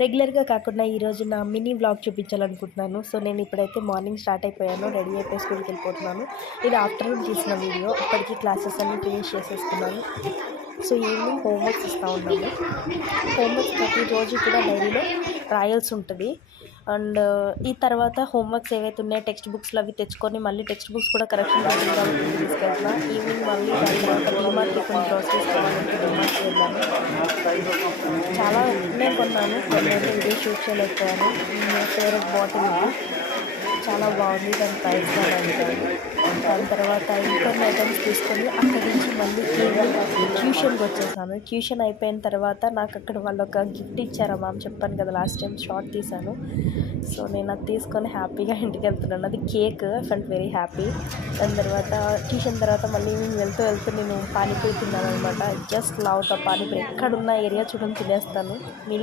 రెగ్యులర్గా కాకుండా ఈరోజు నా మినీ వ్లాగ్ చూపించాలనుకుంటున్నాను. సో నేను ఇప్పుడైతే మార్నింగ్ స్టార్ట్ అయిపోయాను, రెడీ అయిపోయి స్కూల్కి వెళ్ళిపోతున్నాను. ఇది ఆఫ్టర్నూన్ తీసిన వీడియో. ఇప్పటికీ క్లాసెస్ అన్నీ ఫినిష్ చేసేసుకున్నాను. సో ఈవినింగ్ హోంవర్క్స్ ఇస్తూ ఉన్నాము. హోంవర్క్స్ ప్రతిరోజు కూడా డైరీలో రాయాల్సి ఉంటుంది. అండ్ ఈ తర్వాత హోంవర్క్స్ ఏవైతే ఉన్నాయో టెక్స్ట్ బుక్స్లో అవి తెచ్చుకొని మళ్ళీ టెక్స్ట్ బుక్స్ కూడా కరెక్షన్ పెట్టింది కాబట్టి తీసుకెళ్తున్నా. ఈవినింగ్ మళ్ళీ దాని తర్వాత డీమార్ట్కి కొన్ని గ్రోసరీస్ కావాలంటే డీమార్ట్కి వెళ్ళాను. చాలా నేను కొన్నాను, కొన్ని వీడియో షూట్ చేయలేకపోయాను. ఫేవరెట్ బాటిల్ చాలా బాగుంది, దాని ప్రైస్ కూడా అడిగాను. దాని తర్వాత ఇంకొన్ని ఐటమ్స్ తీసుకొని అక్కడి నుంచి మళ్ళీ ట్యూషన్కి వచ్చేసాను. ట్యూషన్ అయిపోయిన తర్వాత నాకు అక్కడ వాళ్ళు ఒక గిఫ్ట్ ఇచ్చారు. మ్యామ్ చెప్పాను కదా లాస్ట్ టైం షార్ట్ తీశాను. సో నేను అది తీసుకొని హ్యాపీగా ఇంటికి వెళ్తున్నాను. అది కేక్. Felt very happy. దాని తర్వాత ట్యూషన్ తర్వాత మళ్ళీ నేను వెళ్తూ నేను పానీపూరి తిన్నాను అనమాట. Just love the panipuri. ఎక్కడున్న ఏరియా చూడని తినేస్తాను. మీలో